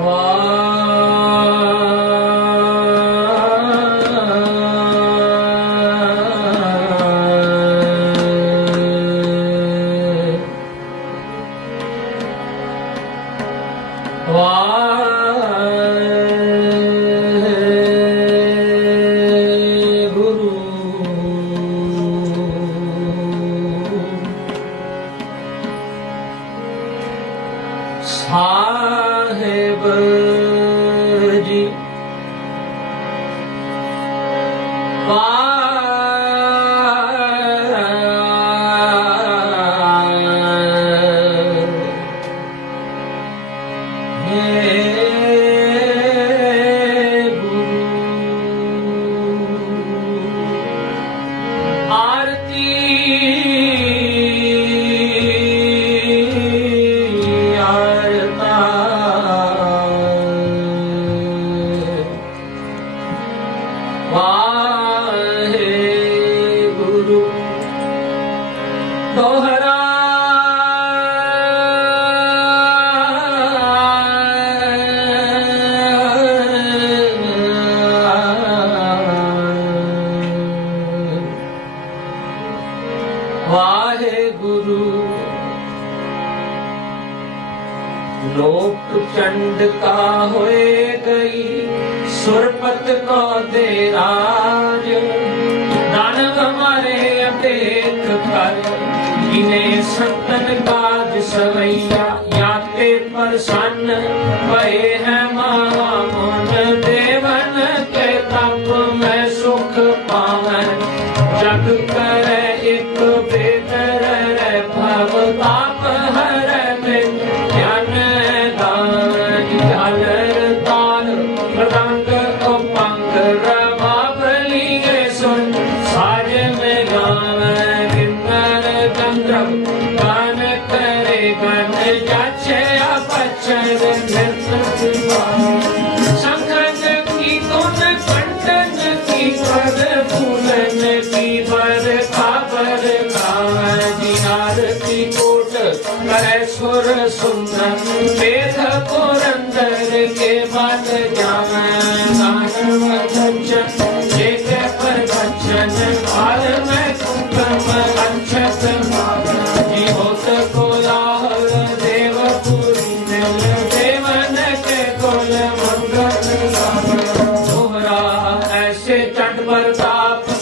Wow. ਲੋਕ ਚੰਡ ਕਾ ਹੋਏ ਗਈ ਸੁਰਪਤ ਕੋ ਦੇ ਰਾਜ। ਦਾਨਵ ਮਾਰੇ ਅਪੇਖ ਕਰ ਇਨੇ ਸੰਤਨ ਬਾਜ ਸਵਈਆ, ਯਾਤੇ ਪਰਸਨ ਭਏ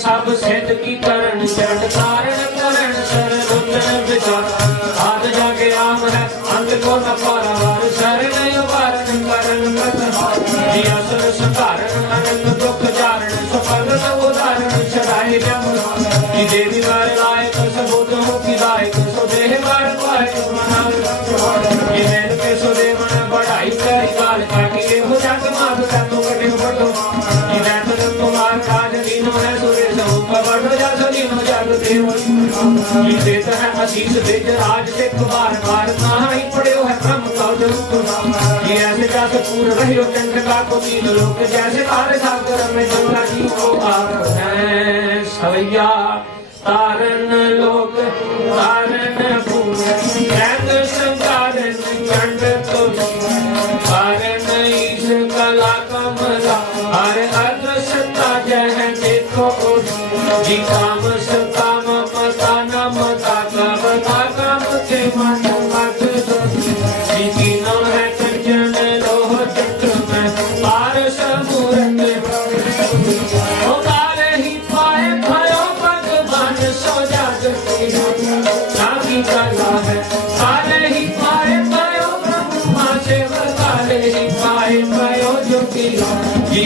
ਸਭ ਸਿੱਧ ਕੀ ਕਰਨ ਚੜਦਾ ਜਿਤੇ ਤਹ ਅਸੀਸ ਦੇ ਜਰਾਜ ਤੇ ਕੁਮਾਰ ਵਾਰ ਤਾਂ ਹੀ ਪੜਿਓ ਹੈ ਬ੍ਰਹਮ ਕਉ ਜਰੂਪ ਨਾਮ। ਜੇ ਐਸੇ ਕਾ ਸਪੂਰ ਰਹਿਓ ਚੰਦ ਕਾ ਕੋ ਦੀਨ ਲੋਕ, ਜੈਸੇ ਕਾਲ ਸਾਗਰ ਮੇ ਜਮਨਾ ਜੀ ਕੋ ਆਪ ਹੈ ਸਵਈਆ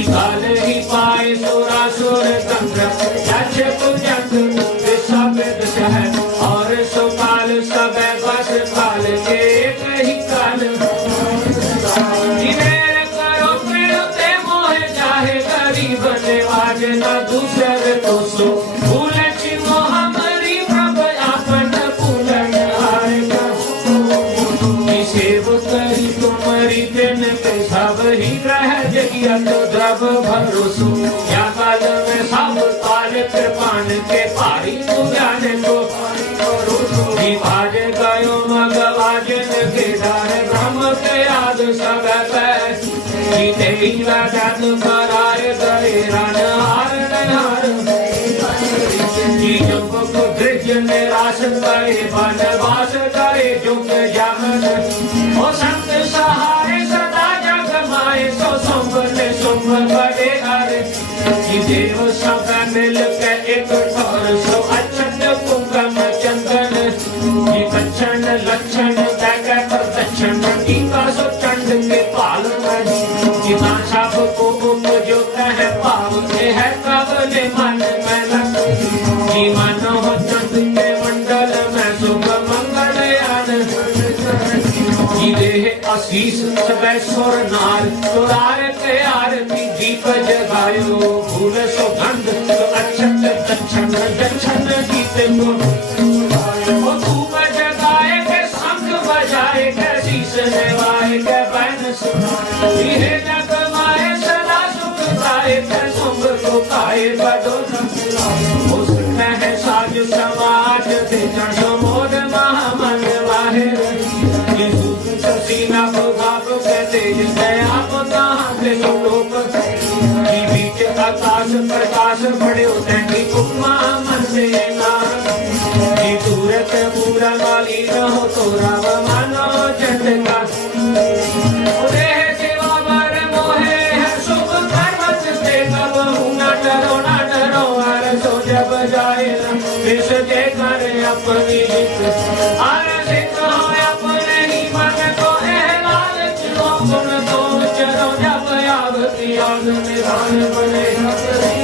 काले ही पाए तो लीला जग करार गए रण हार हार जी जब को धृज निराश करे वनवास करे जुग जमन ओ संत सहाय सदा जग माए सो संबल सुम बड़े हर जी देव सब मिल के एक ठोर सो अक्षत कुंगम चंदन जी बच्चन लक्षण तैग प्रदक्षण टीका सो चंड के पालन जी मां सब को उपजो कह पाव के है कबले मन में लग जी मन हो चंद के मंडल में शुभ मंगल आन जी देह आशीष सबै सुर नार तुरार के आरती दीप जगायो फूल सुगंध तो अक्षत दक्षण दक्षण गीत को ਪ੍ਰਕਾਸ਼ ਪ੍ਰਕਾਸ਼ ਫੜਿਓ ਤੈਨੂੰ ਕੁਮਾ ਮੰਦੇ ਨਾ ਕੀ ਦੂਰਤ ਪੂਰਾ ਮਾਲੀ ਰਹੋ, ਤੋਰਾ ਮਨੋ ਜੰਦ ਕਾ ਜਬ ਜਾਏ ਨਾ ਵਿਸ਼ ਦੇ ਕਰ ਆਪਣੀ ਜਿੱਤ। ਆਏ राम बने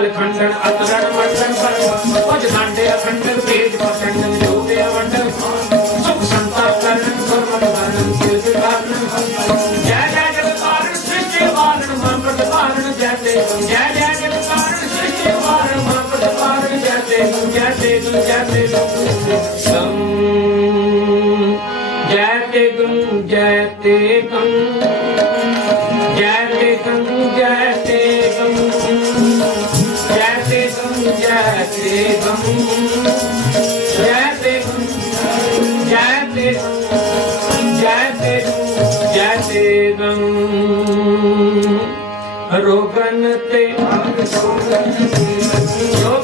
ਨਾਲ ਖੰਡਨ ਅਤਰਣ ਮੰਡਨ ਪਰਮ ਭਜ ਦਾਂਡੇ ਅਖੰਡਨ ਤੇਜ ਪਖੰਡਨ ਜੋਤਿਆ ਵੰਡਨ ਸੁਖ ਸੰਤਾ ਕਰਨ ਸਰਵਨ ਵਰਨ ਸਿਧ ਕਰਨ ਜੈ ਜੈ ਜਗਤਾਰਨ, ਸ੍ਰਿਸ਼ਟੀ ਵਾਰਨ ਮਨ ਪ੍ਰਤਪਾਰਨ ਜੈ ਤੇ ਜੈ ਜੈ ਜਗਤਾਰਨ, ਸ੍ਰਿਸ਼ਟੀ ਵਾਰਨ ਮਨ ਪ੍ਰਤਪਾਰਨ ਜੈ ਤੇ ਜੈ ਤੇ ਜੈ ਤੇ ਗੁਰੂ ਰੋਗਨ ਤੇ ਰੋਗਨ ਤੇ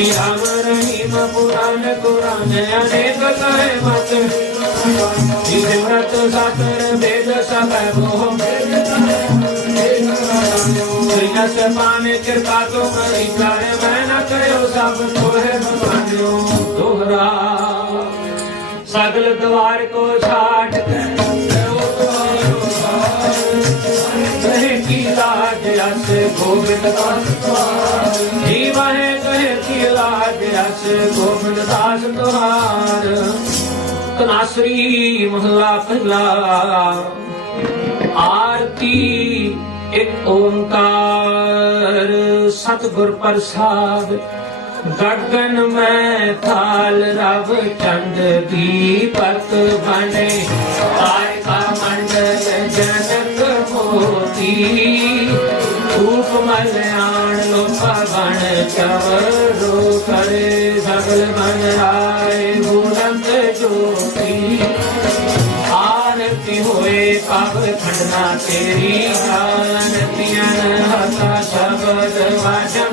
जी राम रहीम पुराण कुरान अनेक कहे मत जी व्रत सातर वेद सब मोह श्रीनस पाने कृपा तो मरी कर मैं न करो सब तो है मान्यो दोहरा सगल द्वार को छाट कर कहे की लाज अस गोविंद दास जीवन कहे की लाज अस गोविंद दास तुहार ਕਨਾਸਰੀ ਮਹਲਾ ਪਹਿਲਾ ਆਰਤੀ ਇੱਕ ਓੰਕਾਰ, ਸਤਿਗੁਰ ਪ੍ਰਸਾਦ। ਗਗਨ ਮੈਂ ਥਾਲ ਰਵ ਚੰਦ ਦੀਪਕ ਬਣੇ। ਆਇ ਕਾ ਮੰਡਲ ਜਨ ਮੋਤੀ ਰੂਪ ਮਲ ਲੋਕਾ ਗਣ ਚਵਰੋ ਕਰੇ ਸਗਲ ਮਨ ਰਾਏ ਬੁਲੰਦ ਜੋਤੀ। ਆਰਤੀ ਹੋਏ ਕਬ ਖੰਡਨਾ ਤੇਰੀ ਆਨਤੀਆਂ ਹਤਾ ਸ਼ਬਦ ਵਾਜੰਤ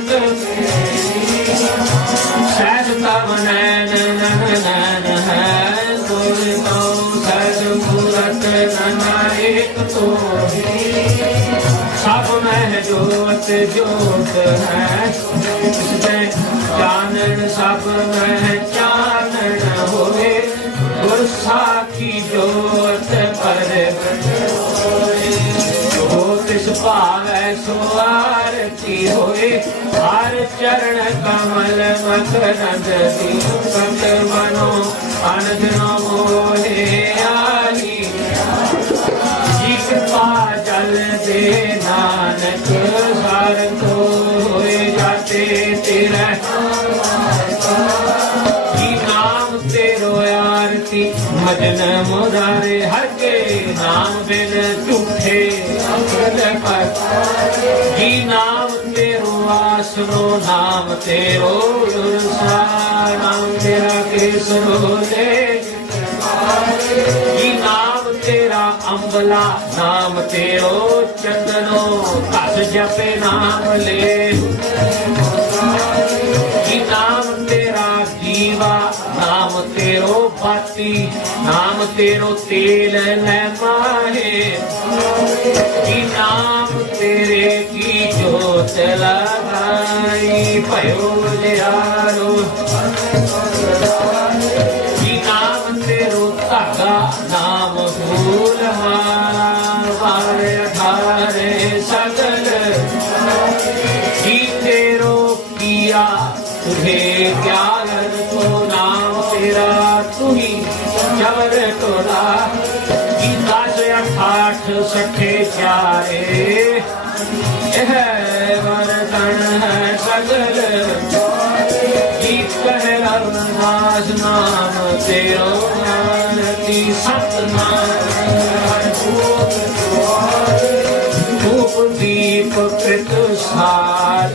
ਜੋਤ ਜੋਤ ਹੈ ਜਿਸਦੇ ਜਾਣਨ ਸਭ ਮਹਿ ਚਾਨਣ ਹੋਏ। ਗੁਰ ਸਾਖੀ ਜੋਤ ਪਰ ਜੋ ਤਿਸ ਭਾਵੈ ਸੋ ਆਰਤੀ ਹੋਏ। ਹਰ ਚਰਨ ਕਮਲ ਮਕਰੰਦ ਦੀ ਸੰਤ ਮਨੋ ਅਨੰਦ ਮੋਹੇ। ਆਈ ਨਾਨਕ, ਹਰ ਕੋ ਹੋਏ ਜਾਤੇ ਤੇਰਾ ਜੀ ਨਾਮ ਤੇਰੋ ਆਰਤੀ, ਮਜਨ ਮੁਰਾਰੇ, ਹਰ ਕੇ ਨਾਮ ਬਿਨ ਝੂਠੇ। ਅੰਗਦ ਪਰ ਜੀ ਨਾਮ ਤੇਰੋ ਆਸਨੋ ਨਾਮ ਤੇਰੋ ਉਰਸਾ ਨਾਮ ਤੇਰਾ ਕੇਸਰੋ ਲੈ ਅੰਬਲਾ ਨਾਮ ਤੇਰੋ ਚੰਦਨੋ ਘਸ ਜਪੇ ਨਾਮ ਲੈ। ਜੀ ਨਾਮ ਤੇਰਾ ਜੀਵਾ, ਨਾਮ ਤੇਰੋ ਬਾਤੀ ਨਾਮ ਤੇਰੋ ਤੇਲ ਲੈ ਮਾਹੇ। ਜੀ ਨਾਮ ਤੇਰੇ ਕੀ ਜੋਤ ਲਗਾਈ, ਭਇਓ ਲਿਆਰੋ ਸੁਣੀ ਜਮਰ ਤੋਲਾ ਕੀਤਾ ਸੇ ਅਠਾਠ ਸਖੇ ਚਾਰੇ। ਇਹ ਵਰਤਨ ਹੈ ਸਗਲ ਜੀ ਪਹਿਰਾ ਨਾਜ ਨਾਮ ਤੇਰਾ ਨਾਨਤੀ ਸਤਨਾਮ। ਹਰਿ ਦੀਪ ਪ੍ਰਿਤ ਸਾਧ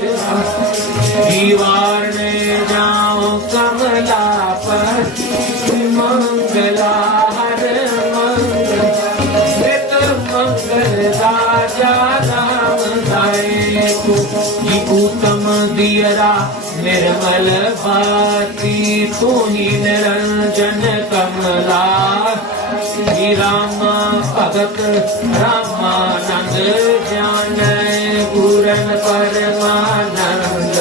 ਦੀਵਾਰ निर्मल भाती तू ही निरंजन कमला जी राम भगत रामानंद ज्ञान पूरन परमानंद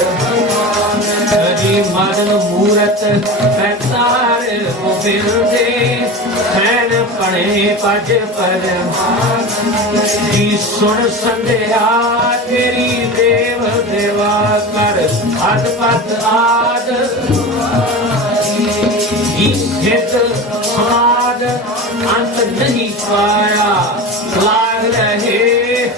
हरि मदन मूरत करतार ਬਿਰਦੇ ਖੈਣ ਪੜੇ ਪਜ ਪਰਮਾਤਮਾ ਕੀ ਸੁਣ ਸੰਧਿਆ ਤੇਰੀ ਦੇਵ ਦੇਵਾ ਕਰ ਅਦ ਪਤ ਆਦ ਕੀ ਜਿਤ ਸਮਾਦ ਅੰਤ ਨਹੀਂ ਪਾਇਆ, ਲਾਗ ਰਹੇ।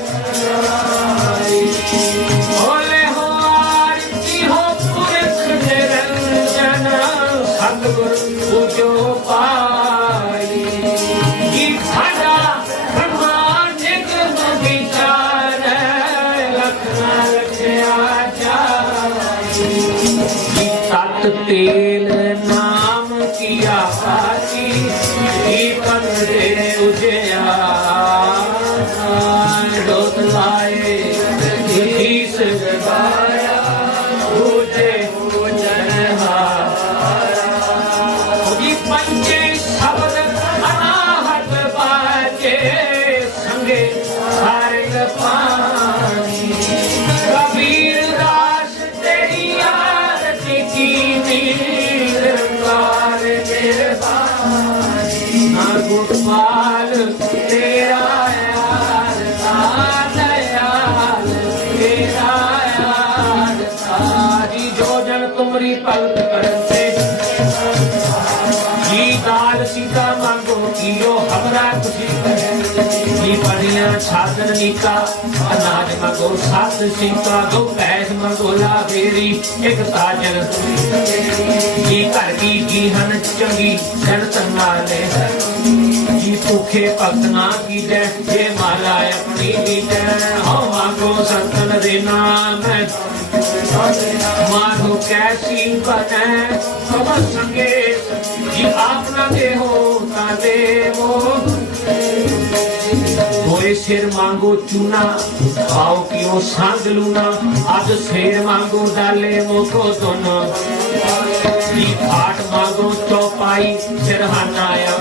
o eu pai. ਜੀ ਪੜੀਆਂ ਸਾਧਨ ਨੀਕਾ ਅਨਾਜ ਮੰਗੋ ਸਾਧ ਸਿੰਕਾ ਦੋ ਪੈਸ ਮੰਗੋ ਲਾ ਫੇਰੀ ਇੱਕ ਤਾਜਨ ਜੀ ਘਰ ਕੀ ਕੀ ਹਨ ਚੰਗੀ ਜਨ ਤਨਾਲੇ ਜੀ ਭੁਖੇ ਭਗਤ ਨਾ ਕੀ ਜੈ ਜੇ ਮਾਲਾ ਆਪਣੀ ਦੀ ਜੈ ਹੋ ਮੰਗੋ ਸੰਤਨ ਦੇ ਨਾਮ ਮਾਧੋ ਕੈਸੀ ਬਨੈ ਸਭ ਸੰਗੇ ਜੀ ਆਪ ਨਾ ਦੇਹੋ ਤਾਂ ਦੇਵੋ ਹੋਏ ਸਿਰ ਮੰਗੋ ਚੂਨਾ, ਆਓ ਕਿਉ ਸੰਗ ਲੂਨਾ? ਅੱਜ ਸਿਰ ਮੰਗੋ ਡਾਲੇ ਮੋਕੋ ਦੋਨੋ। ਜੀ ਆਟ ਮੰਗੋ ਚੌਪਾਈ ਸਿਰਹਾਨਾ ਆ।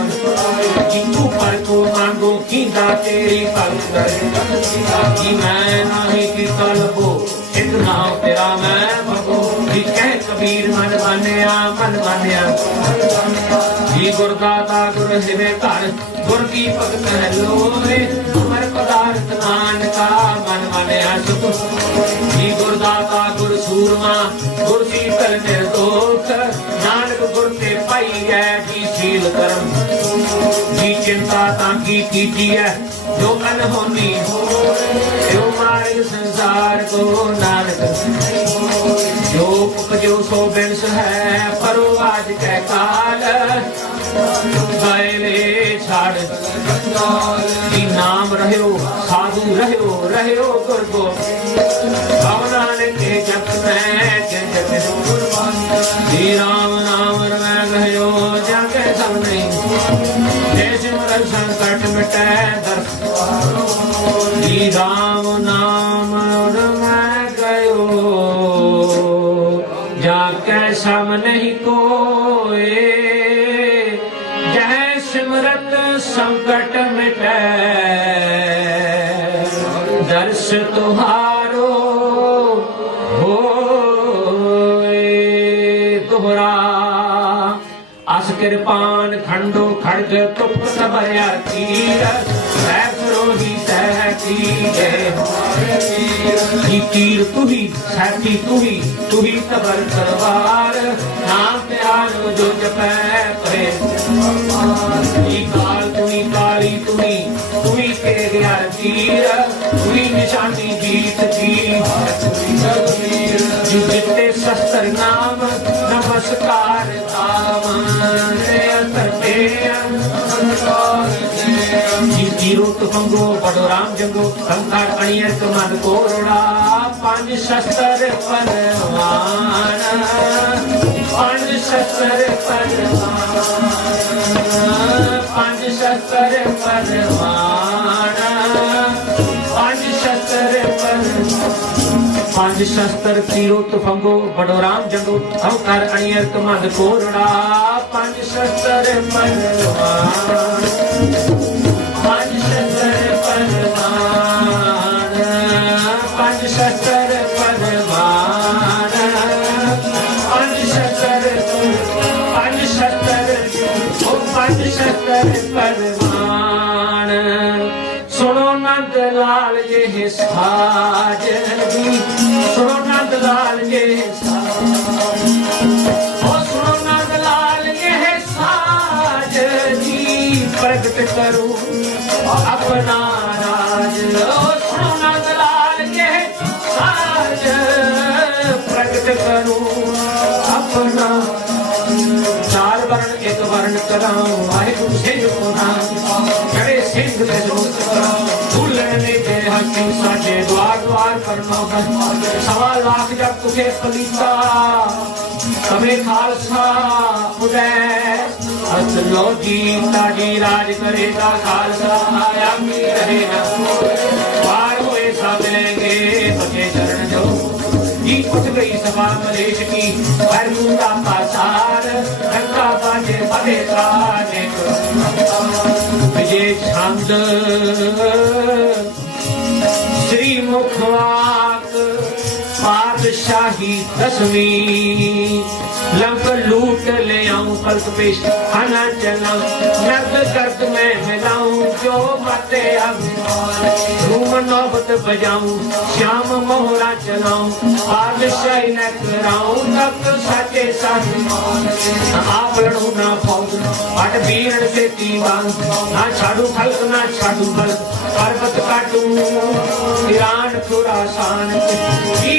ਜੀ ਤੂੰ ਪਰ ਕੋ ਮੰਗੋ ਕਿੰਦਾ ਤੇਰੀ ਭਗਤ ਜੀ ਮੈਂ ਨਹੀਂ ਕਿ ਤਲਬੋ ਇੱਕ ਨਾਮ ਤੇਰਾ ਮੈਂ ਮੰਗੋ ਜੀ ਕਹਿ ਕਬੀਰ ਮਨ ਮਾਨਿਆ ਗੁਰ ਕੀ ਭਗਤ ਹੈ ਲੋਏ ਅਮਰ ਪਦਾਰਥ ਨਾਨਕਾ, ਮਨ ਮਾਨਿਆ ਸੁਖ ਜੀ ਗੁਰਦਾਤਾ ਗੁਰ ਸੂਰਮਾ ਗੁਰ ਸੀਤਲ ਨਿਰਦੋਖ। ਨਾਨਕ ਗੁਰ ਤੇ ਪਾਈ ਹੈ ਜੀ ਸੀਲ ਕਰਮ। ਜੀ ਚਿੰਤਾ ਤਾਂ ਕੀ ਕੀਤੀ ਹੈ? ਜੋ ਅਨਹੋਨੀ ਹੋ ਜੋ ਮਾਰਗ ਸੰਸਾਰ ਕੋ ਨਾਨਕ ਜੋ ਉਪਜੋ ਸੋ ਬਿਨਸ ਹੈ, ਪਰੋ ਕੈ ਕਾਲ। ਗਾਇਲੇ ਛਾੜ ਜੀ ਨਾਮ ਰਹਿਓ, ਸਾਧੂ ਰਹਿਓ ਰਹਿਓ ਗੁਰ ਗੋ ਭਵਨਾਨ ਕੇ ਜਪ ਮੈਂ ਜਨ ਜਪ ਜੀ ਰਾਮ ਨਾਮ ਰਮੈ ਰਹਿਓ ਜਗ ਸਭ ਨਹੀਂ। ਜੇ ਸਿਮਰਨ ਸੰਕਟ ਮਿਟੈ ਦਰਸ। ਜੀ ਰਾਮ ਕਿਰਪਾਨ ਖੰਡੋ ਖੜਗ ਤੁਪ ਸਭਰਿਆ ਤੀਰ। ਸੈ ਫਰੋਹੀ ਸਹਿ ਕੀਜੈ ਜੀ ਤੀਰ ਤੁਹੀ, ਸੈਤੀ ਤੁਹੀ ਤੁਹੀ ਤਬਰ ਤਲਵਾਰ ਨਾਮ ਪਿਆਰੋ ਜੋ ਜਪੈ ਜੀਰੋ ਤੁਫੰਗੋ ਬੜੋ ਰਾਮ ਜੰਗੋ ਸੰਕਾਰ ਅਣੀਰ ਕਮਨ ਕੋਰੜਾ ਪੰਜ ਸ਼ਸਤਰ ਪਰਵਾਨ ਪੰਜ ਸ਼ਸਤਰ ਪਰਵਾਨ ਪੰਜ ਸ਼ਸਤਰ ਪਰਵਾਨ ਪੰਜ ਸ਼ਸਤਰ ਪਰਵਾਨ ਪੰਜ ਸ਼ਸਤਰ ਤੀਰੋ ਤੁਫੰਗੋ ਬੜੋ ਰਾਮ ਜੰਗੋ ਹਉਕਾਰ ਅਣੀਰ ਕਮਨ ਕੋਰੜਾ ਪੰਜ ਸ਼ਸਤਰ ਪਰਵਾਨ ਲਾਲ ਜੇ। ਸਾਜਨ ਸੁਣੋ ਨੰਦ ਲਾਲ ਜੇ ਪ੍ਰਗਟ ਕਰੋ ਆਪਣਾ ਰਾਜ। ਉਹ ਸੁਣੋ ਨੰਦ ਲਾਲ ਸਾਜ ਪ੍ਰਗਟ ਕਰੋ ਆਪਣਾ ਚਾਰ ਵਰਨ ਇੱਕ ਵਰਨ ਕਰਾਉ ਵਾਹਿਗੁਰੂ ਸਿੰਘ ਕੋ ਨਾਮ ਕਰੇ ਸਿੰਘ ਦੇ ਜੋਤ ਕਰਾਉ ਭੁੱਲਣੇ ਕੰਠੀ ਸਾਡੇ ਦਵਾਰ ਦਵਾਰ ਕਰਨੋ ਗੰਜ ਸਵਾ ਲੱਖ ਜਪ ਤੁਕੇ ਕਲੀਤਾ ਕਬੇ ਖਾਲਸਾ ਖੁਦੈ ਹੱਥ ਲੋ ਜੀ ਤਾੜੀ ਰਾਜ ਕਰੇਗਾ ਖਾਲਸਾ। ਆਇਆ ਮੀ ਰਹੇਗਾ। ਪਾਰ ਹੋਏ ਸਭ ਲੈਂਗੇ ਬਕੇ ਚਰਨ ਜੋ। ਜੀ ਉੱਠ ਗਈ ਸਭਾ ਮਲੇਸ਼ ਕੀ ਪਰਮੂ ਦਾ ਪਾਸਾਰ। ਰੰਗਾ ਬਾਜੇ ਫਤਿਹ ਕਾਨੇ ਕੋ। ਜੇ ਛੰਦ। dream of clouds. ਸ਼ਾਹੀ ਦਸਵੀਂ ਲੰਕ ਲੂਟ ਲਿਆਉਂ ਖਲਕ ਪੇਸ਼ ਹਨਾ ਚਲਾ ਨਰਦ ਕਰਤ ਮੈਂ ਮਿਲਾਉਂ, ਜੋ ਮਾਤੇ ਅਭਿਮਾਨ। ਰੂਮ ਨੌਬਤ ਬਜਾਉਂ ਸ਼ਾਮ ਮੋਹਰਾ ਚਲਾਉਂ। ਆਦ ਸ਼ੈ ਨ ਕਰਾਉਂ, ਤੱਕ ਸਾਚੇ ਸਾਥੀ ਆਪ ਲੜੂ ਨਾ ਪਾਉਂ ਅਟ ਬੀਰਣ ਤੇ ਦੀਵਾਨ। ਨਾ ਛਾੜੂ ਖਲਕ, ਨਾ ਛਾੜੂ ਬਲ ਪਰਬਤ ਕਾਟੂ। ਇਰਾਨ ਖੁਰਾਸਾਨ ਕੀ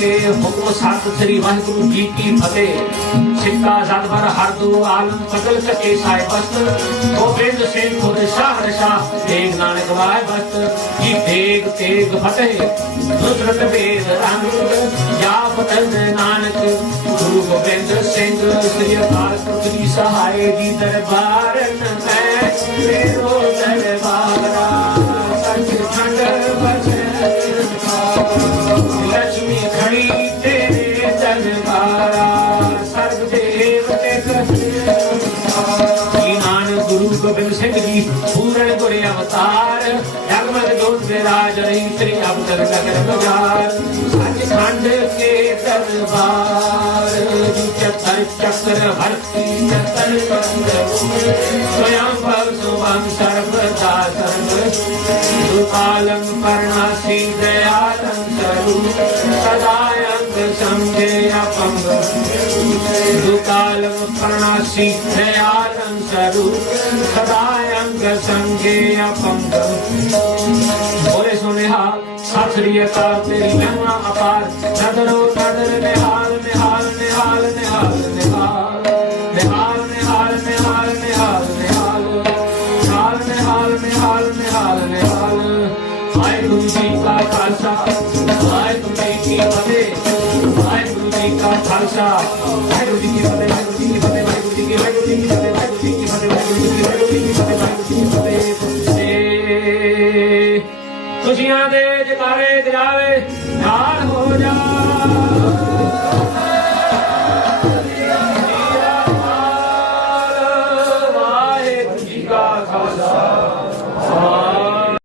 ਕੇ ਹੁਕਮ ਸਤਿ ਸ੍ਰੀ ਵਾਹਿਗੁਰੂ ਜੀ ਕੀ ਫਤਿਹ। ਸਿੱਕਾ ਜ਼ਦਬਰ ਹਰ ਦੋ ਆਲਮ ਕਗਲ ਸਕੇ ਸਾਇ ਬਸਤ। ਗੋਬਿੰਦ ਸਿੰਘ ਖੁਦ ਸਾਹ ਰਸ਼ਾ ਦੇਗ ਨਾਨਕ ਵਾਹਿ ਬਸਤ। ਜੀ ਦੇਗ ਤੇਗ ਫਤਿਹ ਦੁਸਰਤ ਭੇਦ ਰੰਗ। ਜਾ ਫਤਨ ਨਾਨਕ, ਗੁਰੂ ਗੋਬਿੰਦ ਸਿੰਘ ਸ੍ਰੀ ਅਕਾਲ ਪੁਰਖ ਦੀ ਸਹਾਇ ਦੀ ਦਰਬਾਰਨ ਮੈਂ ਮੇਰੋ ਦਰਬਾਰਾ ਸੱਚ ਖੰਡ ਬਚਨ ਕਾ कसर भक्ति न तड़पन स्वयं भगवान सर्वदा सर्वपालं परमासी दयालं स्वरूप सदायं समझे अपंग दुकालं प्रणासी दयालं स्वरूप सदायं समझे अपंग बोले सुने हा सत श्री अकाल तेरी महिमा अपार नदरों 자.